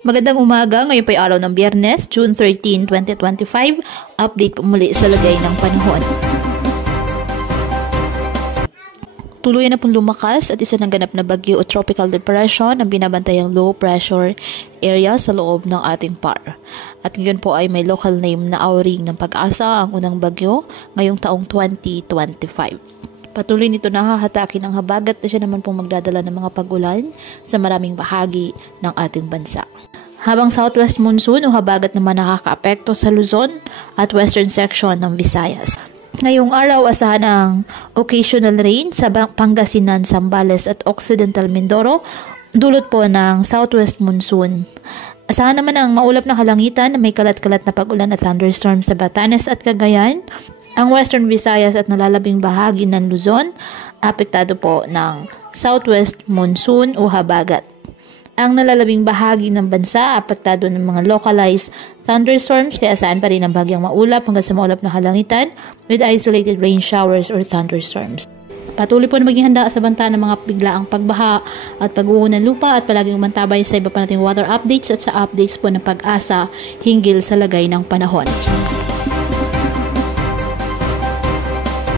Magandang umaga, ngayon po ay araw ng Biyernes, June 13, 2025. Update po muli sa lagay ng panahon. Tuluyan na pong lumakas at isa ng ganap na bagyo o tropical depression ang binabantayang low pressure area sa loob ng ating PAR. At ngayon po ay may local name na Auring ng Pag-asa ang unang bagyo ngayong taong 2025. Patuloy nito na hahatakin ang habagat na siya naman pong magdadala ng mga pag-ulan sa maraming bahagi ng ating bansa. Habang southwest monsoon o habagat naman nakakaapekto sa Luzon at western section ng Visayas. Ngayong araw, asahan ang occasional rain sa Pangasinan, Zambales at Occidental Mindoro, dulot po ng southwest monsoon. Asahan naman ang maulap na kalangitan na may kalat-kalat na pag-ulan at thunderstorms sa Batanes at Cagayan. Ang western Visayas at nalalabing bahagi ng Luzon, apektado po ng southwest monsoon o habagat. Ang nalalabing bahagi ng bansa, apektado ng mga localized thunderstorms, kaya saan pa rin ang bagyang maulap hanggang sa maulap na kalangitan with isolated rain showers or thunderstorms. Patuloy po na maging handa sa banta ng mga biglaang pagbaha at pag-uho ng lupa at palaging umantabay sa iba pa nating water updates at sa updates po ng Pag-asa hinggil sa lagay ng panahon.